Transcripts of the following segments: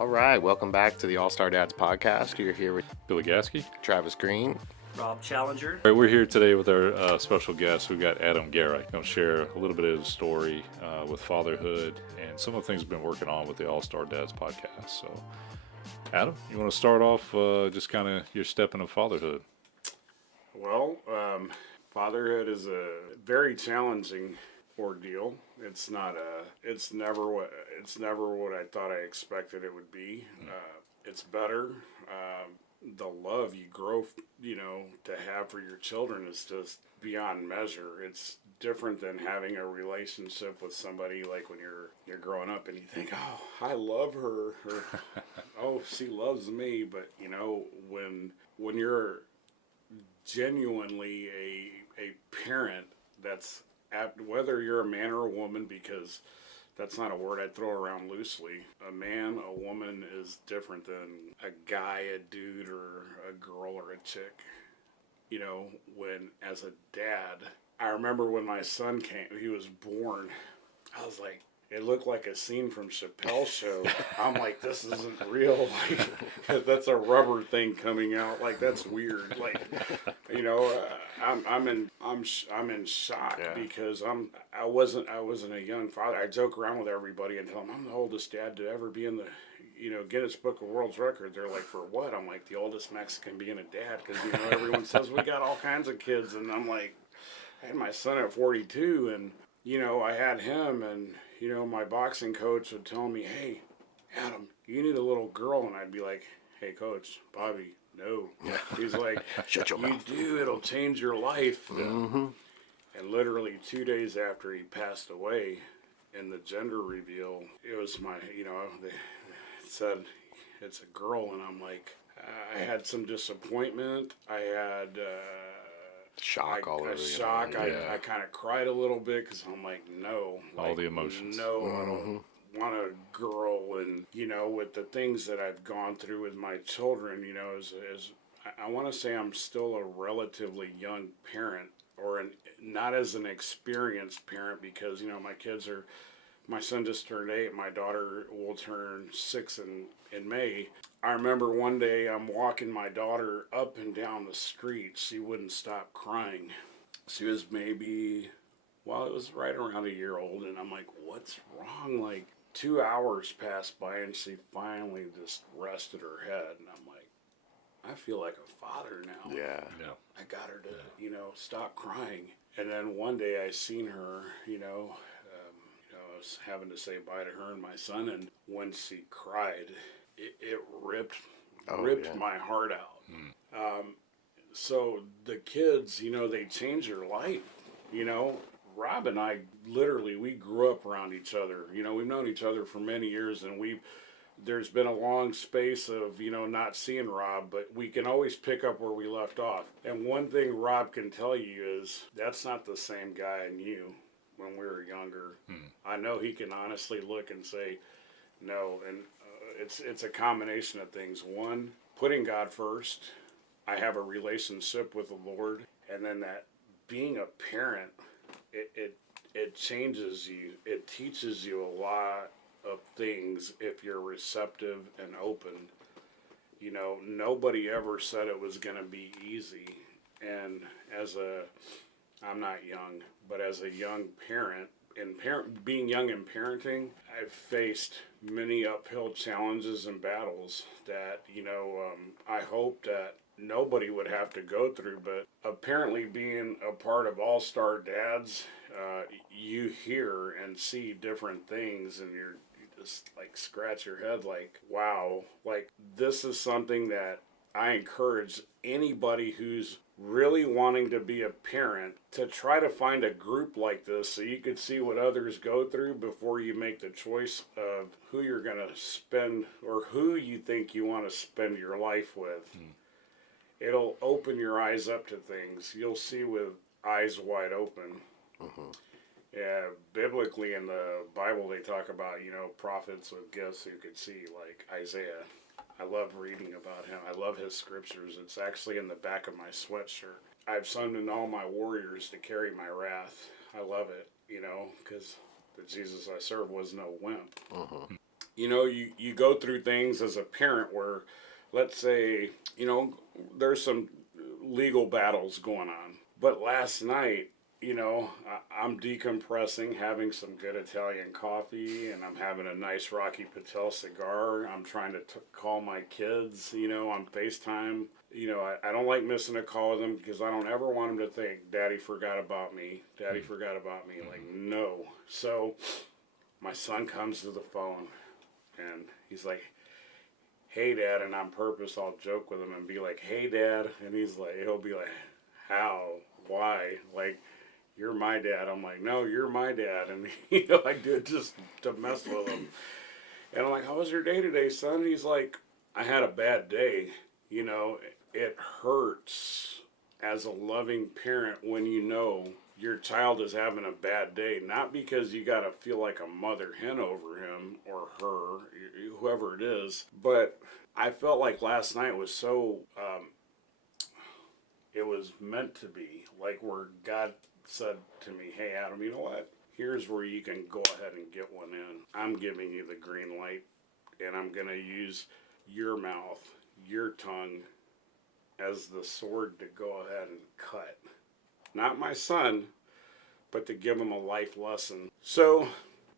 All right, welcome back to the All-Star Dads podcast. You're here with Billy Gasky. Travis Green. Rob Challenger. All right, we're here today with our special guest. We've got Adam Guerra. He's going to share a little bit of his story with fatherhood and some of the things we've been working on with the All-Star Dads podcast. So, Adam, you want to start off just kind of your step into fatherhood? Well, fatherhood is a very challenging ordeal. It's never what I thought I expected it would be. It's better. The love you grow, to have for your children is just beyond measure. It's different than having a relationship with somebody like when you're growing up and you think, oh, I love her, or oh, she loves me. But when you're genuinely a parent, that's whether you're a man or a woman, because that's not a word I'd throw around loosely. A man, a woman is different than a guy, a dude, or a girl, or a chick. When as a dad, I remember when my son came, he was born, I was like, it looked like a scene from Chappelle's show. I'm like, this isn't real. Like, that's a rubber thing coming out. Like, that's weird. Like, I'm in shock because I wasn't a young father. I joke around with everybody and tell them I'm the oldest dad to ever be in the Guinness Book of World Records. They're like, for what? I'm like, the oldest Mexican being a dad, because everyone says we got all kinds of kids, and I'm like, I had my son at 42, and I had him, and my boxing coach would tell me, hey, Adam, you need a little girl. And I'd be like, hey, Coach, Bobby, no. He's like, Shut your mouth. You do, it'll change your life. Mm-hmm. And literally 2 days after he passed away, in the gender reveal, it was they said it's a girl. And I'm like, I had some disappointment. I had... shock all over. Shock. I kind of cried a little bit because I'm like, no. All the emotions. No, I don't want a girl. And, with the things that I've gone through with my children, as I want to say I'm still a relatively young parent, or not as an experienced parent, because, my son just turned 8. My daughter will turn 6 in May. I remember one day I'm walking my daughter up and down the street. She wouldn't stop crying. She was it was right around a year old, and I'm like, what's wrong? Like, 2 hours passed by, and she finally just rested her head, and I'm like, I feel like a father now. Yeah. I got her to, stop crying. And then one day I seen her, I was having to say bye to her and my son, and when she cried, it ripped my heart out. So the kids, they change your life. Rob and I we grew up around each other. We've known each other for many years, and there's been a long space of, not seeing Rob, but we can always pick up where we left off. And one thing Rob can tell you is that's not the same guy I knew when we were younger. I know he can honestly look and say, no, and it's a combination of things. One, putting God first. I have a relationship with the Lord, and then that being a parent, it changes you. It teaches you a lot of things if you're receptive and open. Nobody ever said it was going to be easy. And I'm not young, but as a young parent, being young and parenting, I've faced many uphill challenges and battles that, I hope that nobody would have to go through. But apparently being a part of All-Star Dads, you hear and see different things, and you just like scratch your head like, wow, like this is something that I encourage anybody who's really wanting to be a parent to try to find a group like this so you could see what others go through before you make the choice of who you're going to spend or who you think you want to spend your life with. It'll open your eyes up to things. You'll see with eyes wide open. Yeah, biblically in the Bible they talk about, prophets with gifts who could see, like Isaiah. I love reading about him. I love his scriptures. It's actually in the back of my sweatshirt. I've summoned all my warriors to carry my wrath. I love it, because the Jesus I serve was no wimp. you go through things as a parent where, let's say, there's some legal battles going on. But last night, I'm decompressing, having some good Italian coffee, and I'm having a nice Rocky Patel cigar. I'm trying to call my kids, on FaceTime. I don't like missing a call with them because I don't ever want them to think, Daddy forgot about me. Daddy forgot about me. Like, no. So my son comes to the phone, and he's like, hey, Dad, and on purpose I'll joke with him and be like, hey, Dad, and he'll be like, how? Why? Like, you're my dad. I'm like, no, you're my dad. And, I do it just to mess with him. And I'm like, how was your day today, son? He's like, I had a bad day. It hurts as a loving parent when your child is having a bad day. Not because you got to feel like a mother hen over him or her, whoever it is. But I felt like last night was so, it was meant to be. Like where God said to me, hey, Adam, you know what? Here's where you can go ahead and get one in. I'm giving you the green light, and I'm going to use your mouth, your tongue, as the sword to go ahead and cut. Not my son, but to give him a life lesson. So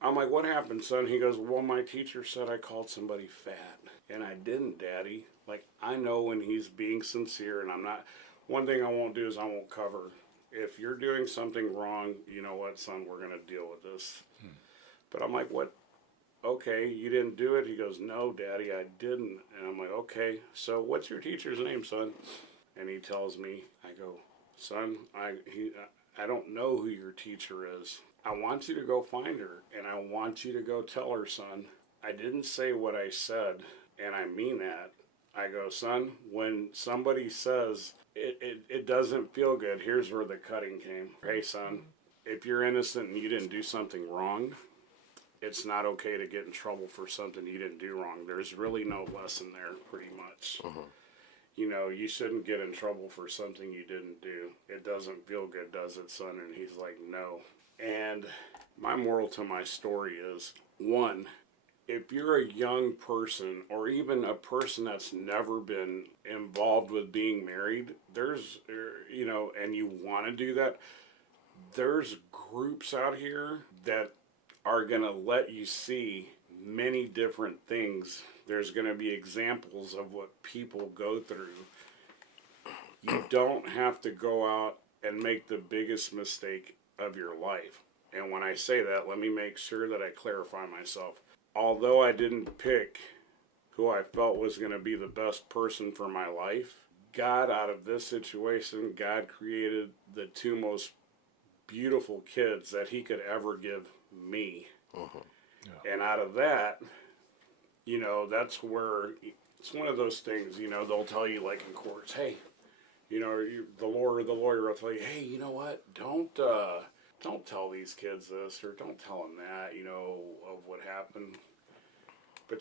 I'm like, what happened, son? He goes, well, my teacher said I called somebody fat. And I didn't, Daddy. Like, I know when he's being sincere, and I'm not. One thing I won't do is I won't cover. If you're doing something wrong, you know what, son, we're going to deal with this. But I'm like, what? Okay, you didn't do it? He goes, no, Daddy, I didn't. And I'm like, okay, so what's your teacher's name, son? And he tells me, I go, son, I don't know who your teacher is. I want you to go find her, and I want you to go tell her, son. I didn't say what I said, and I mean that. I go, son, when somebody says it doesn't feel good, here's where the cutting came. Hey, son, if you're innocent and you didn't do something wrong, it's not okay to get in trouble for something you didn't do wrong. There's really no lesson there, pretty much. You shouldn't get in trouble for something you didn't do. It doesn't feel good, does it, son? And he's like, no. And my moral to my story is, one, if you're a young person or even a person that's never been involved with being married, and you want to do that, there's groups out here that are going to let you see many different things. There's going to be examples of what people go through. You don't have to go out and make the biggest mistake of your life. And when I say that, let me make sure that I clarify myself. Although I didn't pick who I felt was going to be the best person for my life, God, out of this situation, God created the two most beautiful kids that he could ever give me. Yeah. And out of that, that's where it's one of those things, they'll tell you like in courts, hey, the lawyer will tell you, hey, you know what, don't tell these kids this, or don't tell them that, of what happened. But,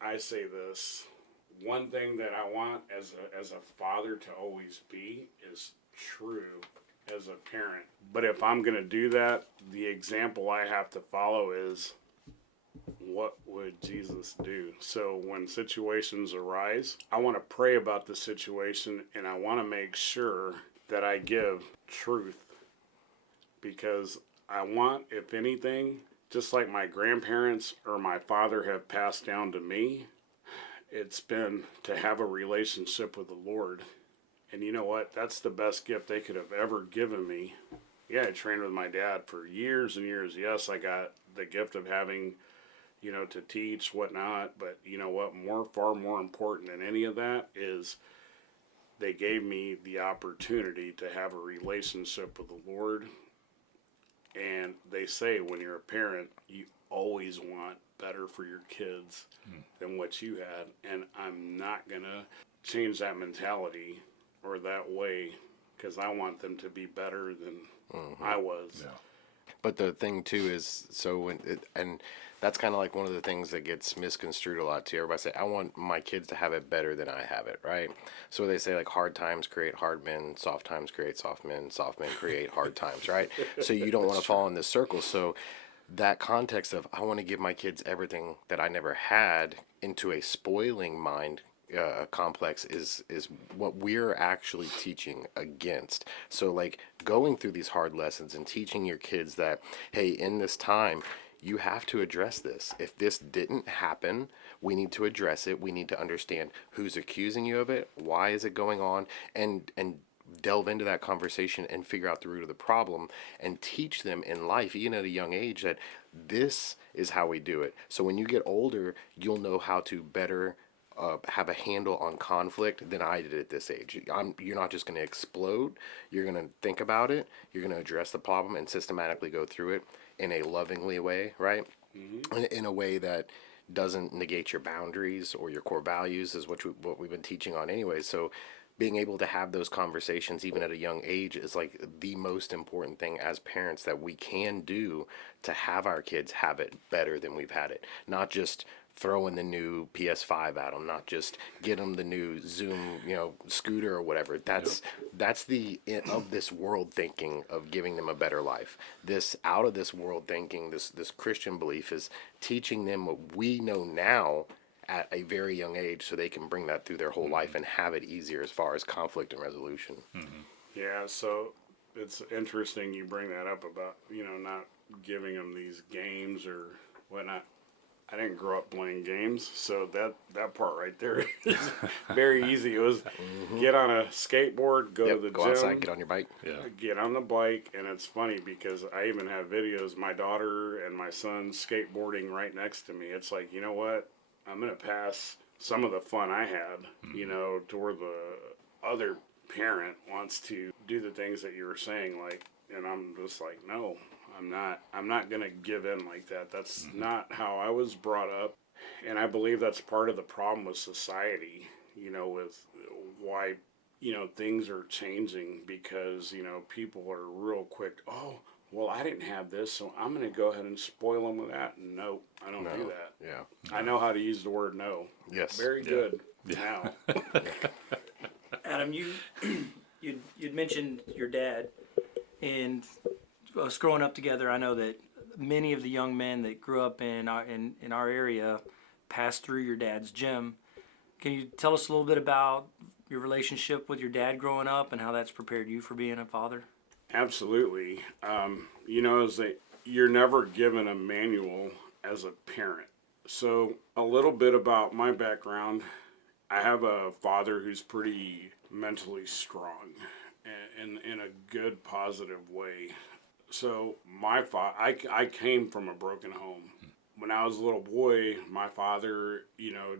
I say this, one thing that I want as a father to always be is true as a parent. But if I'm going to do that, the example I have to follow is, what would Jesus do? So when situations arise, I want to pray about the situation, and I want to make sure that I give truth. Because I want, if anything, just like my grandparents or my father have passed down to me, it's been to have a relationship with the Lord. And you know what? That's the best gift they could have ever given me. Yeah, I trained with my dad for years and years. Yes, I got the gift of having, to teach, whatnot. But you know what? Far more important than any of that is they gave me the opportunity to have a relationship with the Lord. And they say when you're a parent, you always want better for your kids than what you had. And I'm not going to change that mentality or that way, because I want them to be better than I was. Yeah. But the thing too is, and that's kind of like one of the things that gets misconstrued a lot too. Everybody say, I want my kids to have it better than I have it, right? So they say like hard times create hard men, soft times create soft men create hard times, right? So you don't want to fall in this circle. So that context of I want to give my kids everything that I never had into a spoiling mind complex is what we're actually teaching against. So like going through these hard lessons and teaching your kids that, hey, in this time you have to address this. If this didn't happen, we need to address it. We need to understand who's accusing you of it, why is it going on, and delve into that conversation and figure out the root of the problem and teach them in life, even at a young age, that this is how we do it. So when you get older, you'll know how to better have a handle on conflict than I did at this age. You're not just going to explode. You're going to think about it. You're going to address the problem and systematically go through it in a lovingly way, right? Mm-hmm. In a way that doesn't negate your boundaries or your core values, is what we've been teaching on anyway. So being able to have those conversations even at a young age is like the most important thing as parents that we can do to have our kids have it better than we've had it. Not just throw in the new PS5 at them, not just get them the new Zoom, scooter or whatever. That's the of this world thinking of giving them a better life. This out of this world thinking, this Christian belief is teaching them what we know now at a very young age, so they can bring that through their whole life and have it easier as far as conflict and resolution. Mm-hmm. Yeah, so it's interesting you bring that up about, not giving them these games or whatnot. I didn't grow up playing games, so that part right there is very easy. It was get on a skateboard, go to the go gym, outside, get on your bike. Get on the bike, and it's funny because I even have videos, my daughter and my son skateboarding right next to me. It's like, you know what? I'm going to pass some of the fun I had, to where the other parent wants to do the things that you were saying, like, and I'm just like, no, I'm not going to give in like that. That's not how I was brought up. And I believe that's part of the problem with society, with why, things are changing, because, people are real quick, oh, well, I didn't have this, so I'm going to go ahead and spoil them with that. No, I don't do that. Yeah. I know how to use the word no. Yes. Very good now. Adam, you'd mentioned your dad, and us growing up together, I know that many of the young men that grew up in our area passed through your dad's gym. Can you tell us a little bit about your relationship with your dad growing up and how that's prepared you for being a father? Absolutely. You're never given a manual as a parent. So a little bit about my background. I have a father who's pretty mentally strong and in a good, positive way. So I came from a broken home. When I was a little boy, my father,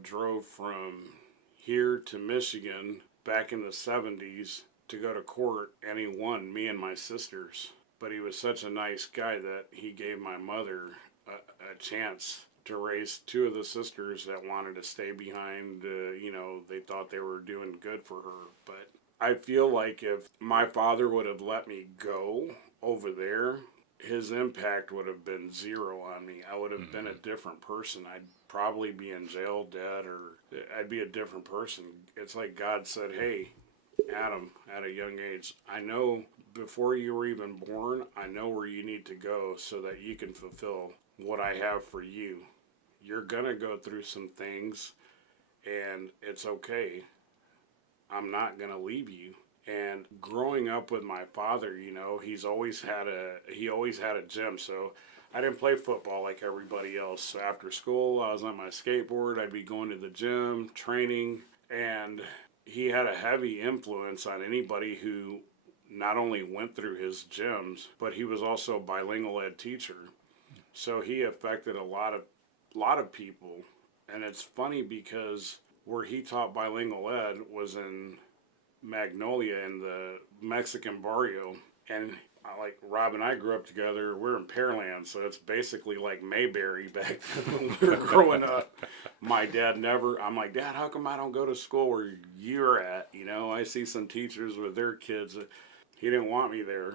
drove from here to Michigan back in the 70s to go to court, and he won, me and my sisters. But he was such a nice guy that he gave my mother a chance to raise two of the sisters that wanted to stay behind. They thought they were doing good for her. But I feel like if my father would have let me go over there, his impact would have been zero on me. I would have been a different person. I'd probably be in jail, dead, or I'd be a different person. It's like God said, hey, Adam, at a young age, I know before you were even born, I know where you need to go so that you can fulfill what I have for you. You're going to go through some things, and it's okay. I'm not going to leave you. And growing up with my father, he always had a gym. So I didn't play football like everybody else. So after school, I was on my skateboard. I'd be going to the gym, training, and he had a heavy influence on anybody who not only went through his gyms, but he was also a bilingual ed teacher. So he affected a lot of people. And it's funny because where he taught bilingual ed was in Magnolia in the Mexican barrio. And like Rob and I grew up together, we're in Pearland, so it's basically like Mayberry back then when we were growing up. My dad I'm like, Dad, how come I don't go to school where you're at? I see some teachers with their kids. He didn't want me there.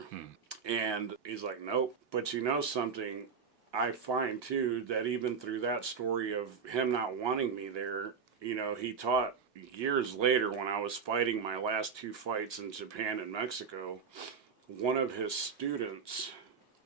And he's like, nope. But something, I find too that even through that story of him not wanting me there, he taught years later when I was fighting my last two fights in Japan and Mexico. One of his students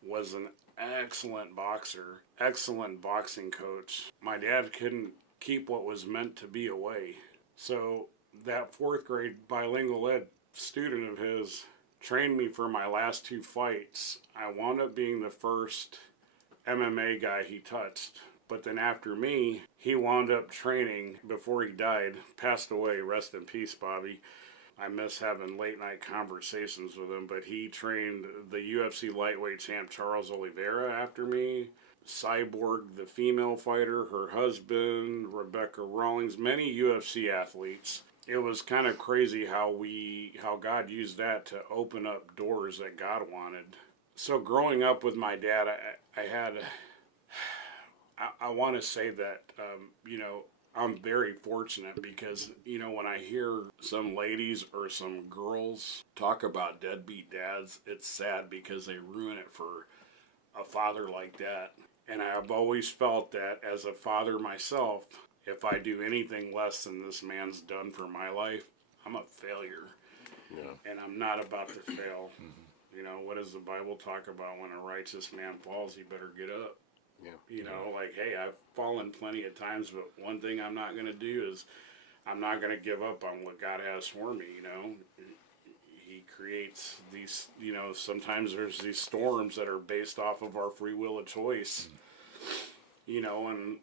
was an excellent boxer, excellent boxing coach. My dad couldn't keep what was meant to be away. So that fourth grade bilingual ed student of his trained me for my last 2 fights. I wound up being the first MMA guy he touched. But then after me, he wound up training before he died, passed away, rest in peace, Bobby. I miss having late night conversations with him, but he trained the UFC lightweight champ Charles Oliveira after me, Cyborg, the female fighter, her husband, Rebecca Rawlings, many UFC athletes. It was kind of crazy how God used that to open up doors that God wanted. So growing up with my dad, I want to say that, I'm very fortunate because, when I hear some ladies or some girls talk about deadbeat dads, it's sad because they ruin it for a father like that. And I've always felt that as a father myself, if I do anything less than this man's done for my life, I'm a failure. Yeah. And I'm not about to fail. Mm-hmm. What does the Bible talk about? When a righteous man falls, he better get up. Yeah. Hey, I've fallen plenty of times, but one thing I'm not going to do is I'm not going to give up on what God has for me, He creates these, sometimes there's these storms that are based off of our free will of choice, and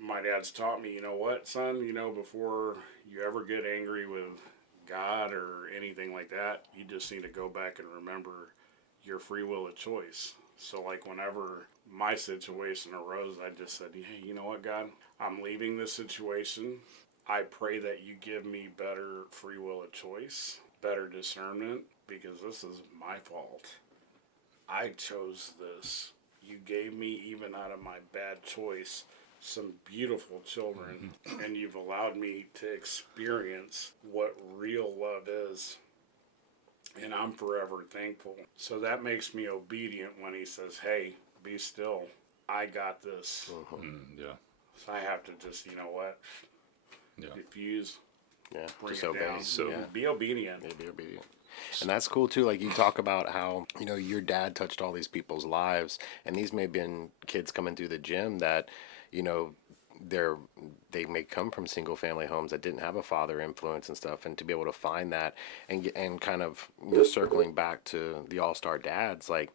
my dad's taught me, what, son, before you ever get angry with God or anything like that, you just need to go back and remember your free will of choice. So, whenever my situation arose, I just said, hey, you know what, God? I'm leaving this situation. I pray that you give me better free will of choice, better discernment, because this is my fault. I chose this. You gave me, even out of my bad choice, some beautiful children, and you've allowed me to experience what real love is. And I'm forever thankful. So that makes me obedient when he says, hey, be still. I got this. Yeah. So I have to just, diffuse. Yeah, bring just it obey. down. So Be obedient. Yeah, be obedient. And that's cool too. Like you talk about how, your dad touched all these people's lives, and these may have been kids coming through the gym that, they may come from single family homes that didn't have a father influence and stuff, and to be able to find that and kind of circling back to the all-star dads, like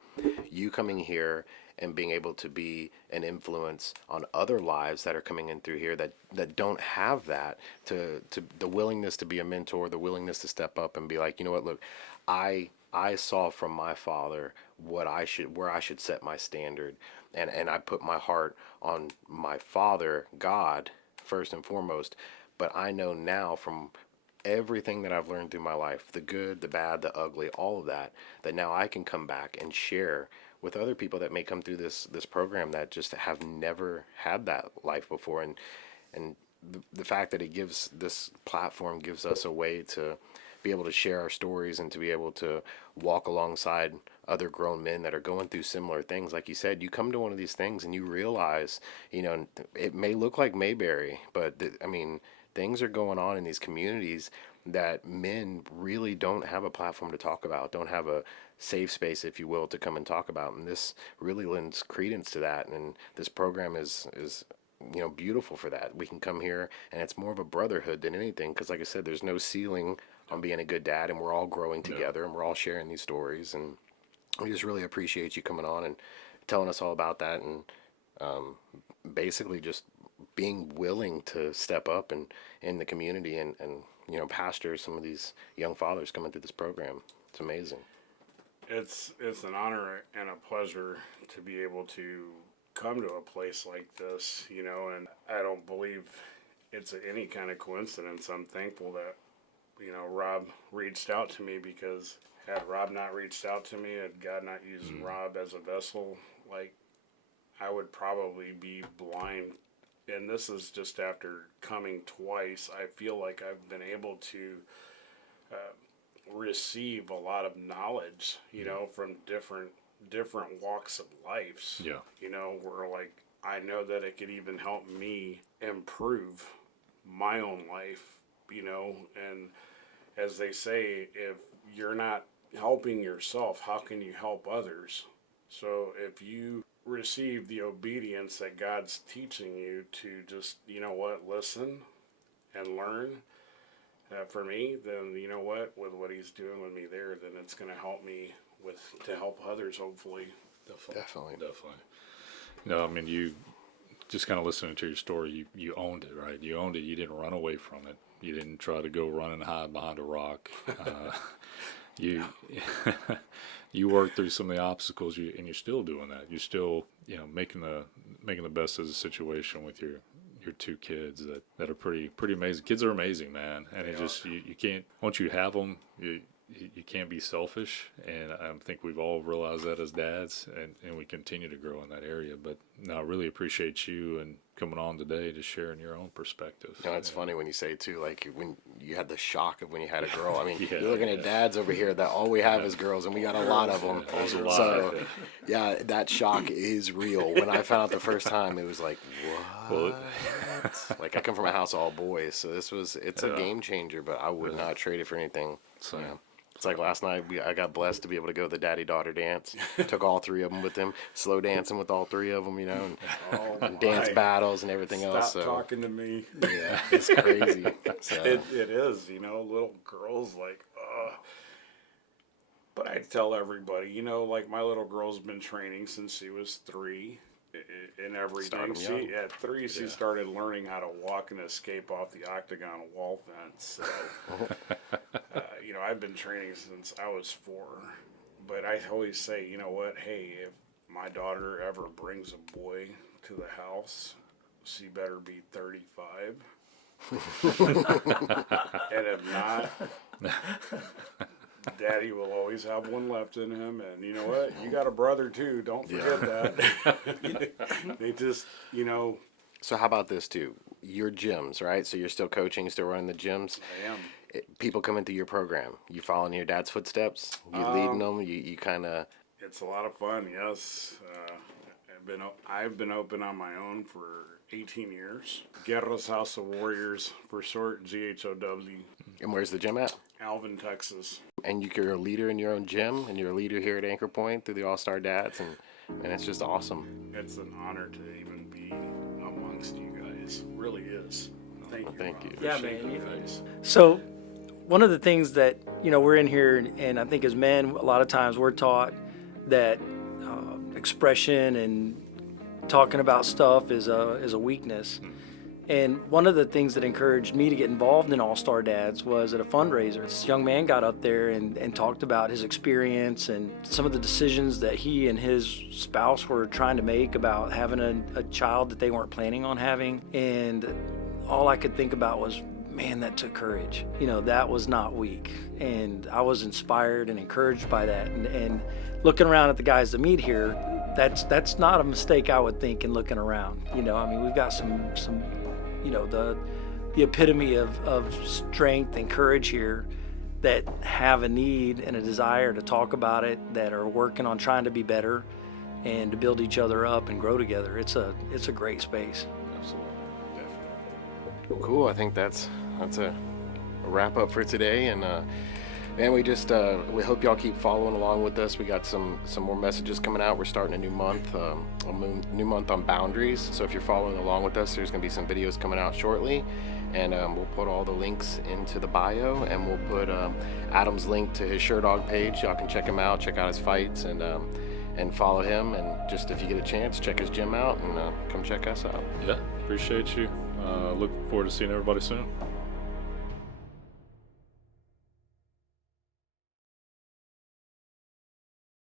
you coming here and being able to be an influence on other lives that are coming in through here that don't have that, to the willingness to be a mentor, the willingness to step up and be like, you know what, look, I saw from my father where I should set my standard, and I put my heart on my Father, God, first and foremost. But I know now from everything that I've learned through my life, the good, the bad, the ugly, all of that now I can come back and share with other people that may come through this program that just have never had that life before. And the fact that this platform gives us a way to be able to share our stories and to be able to walk alongside other grown men that are going through similar things. Like you said, you come to one of these things and you realize, it may look like Mayberry, but things are going on in these communities that men really don't have a platform to talk about, don't have a safe space, if you will, to come and talk about. And this really lends credence to that. And this program is beautiful for that. We can come here and it's more of a brotherhood than anything. Because like I said, there's no ceiling on being a good dad, and we're all growing together and we're all sharing these stories. And we just really appreciate you coming on and telling us all about that, and basically just being willing to step up and in the community and pastor some of these young fathers coming through this program. It's amazing. It's an honor and a pleasure to be able to come to a place like this, and I don't believe it's any kind of coincidence. I'm thankful that, Rob reached out to me, because had Rob not reached out to me, had God not used Rob as a vessel, I would probably be blind. And this is just after coming twice. I feel like I've been able to receive a lot of knowledge, from different walks of life. Yeah. Where I know that it could even help me improve my own life, and as they say, if you're not helping yourself, how can you help others? So if you receive the obedience that God's teaching you to just, listen and learn, for me, then you know what, with what he's doing with me there, then it's going to help me to help others, hopefully. Definitely. No, I mean, you just kind of listening to your story, you owned it, right? You owned it. You didn't run away from it. You didn't try to go run and hide behind a rock. You you worked through some of the obstacles, and you're still doing that. You're still, making the best of the situation with your two kids that are pretty amazing. Kids are amazing, man. And it just you can't, once you have them, you can't be selfish, and I think we've all realized that as dads, and we continue to grow in that area. But no, I really appreciate you and coming on today to sharing your own perspective. It's funny when you say too, like when you had the shock of when you had a girl. I mean, Yeah, you're looking at dads over here that all we have is girls, and we got a lot of them. There's a lot. So, yeah, that shock is real. When I found out the first time, it was like, what? Well, Like, I come from a house of all boys, so it's a game changer, but I would not trade it for anything. So, It's like last night, I got blessed to be able to go to the daddy-daughter dance. Took all three of them with him, slow dancing with all three of them, and dance battles and everything else. Stop So, talking to me. yeah, it's crazy. So, It is, little girls like, But I tell everybody, like my little girl's been training since she was 3 and everything. Start 'em young. At 3, she started learning how to walk and escape off the octagon wall fence. So, I've been training since I was 4. But I always say, you know what? Hey, if my daughter ever brings a boy to the house, she better be 35. And if not, Daddy will always have one left in him. And you know what? You got a brother too. Don't forget that. They just, So how about this too? Your gyms, right? So you're still coaching, still running the gyms. I am. People come into your program. You following your dad's footsteps. You leading them. You kind of. It's a lot of fun. Yes. I've been open on my own for 18 years. Guerra's House of Warriors for short, GHOW. And where's the gym at? Alvin, Texas. And you're a leader in your own gym, and you're a leader here at Anchor Point through the All Star Dads, and it's just awesome. It's an honor to even be amongst you guys. Really is. Thank you. Thank you. Yeah, Appreciate man, you you- guys. So, one of the things that we're in here, and I think as men, a lot of times we're taught that expression and talking about stuff is a weakness. And one of the things that encouraged me to get involved in All Star Dads was at a fundraiser. This young man got up there and talked about his experience and some of the decisions that he and his spouse were trying to make about having a child that they weren't planning on having. And all I could think about was, man, that took courage. That was not weak. And I was inspired and encouraged by that. And looking around at the guys that meet here, that's not a mistake I would think in looking around. We've got some the epitome of strength and courage here that have a need and a desire to talk about it, that are working on trying to be better and to build each other up and grow together. It's a great space. absolutely. Cool. I think that's a wrap up for today, and we just we hope y'all keep following along with us. We got some more messages coming out. We're starting a new month, new month on boundaries. So if you're following along with us, there's gonna be some videos coming out shortly, and we'll put all the links into the bio, and we'll put Adam's link to his Sherdog page. Y'all can check him out, check out his fights, and follow him. And just if you get a chance, check his gym out and come check us out. Yeah, appreciate you. Look forward to seeing everybody soon.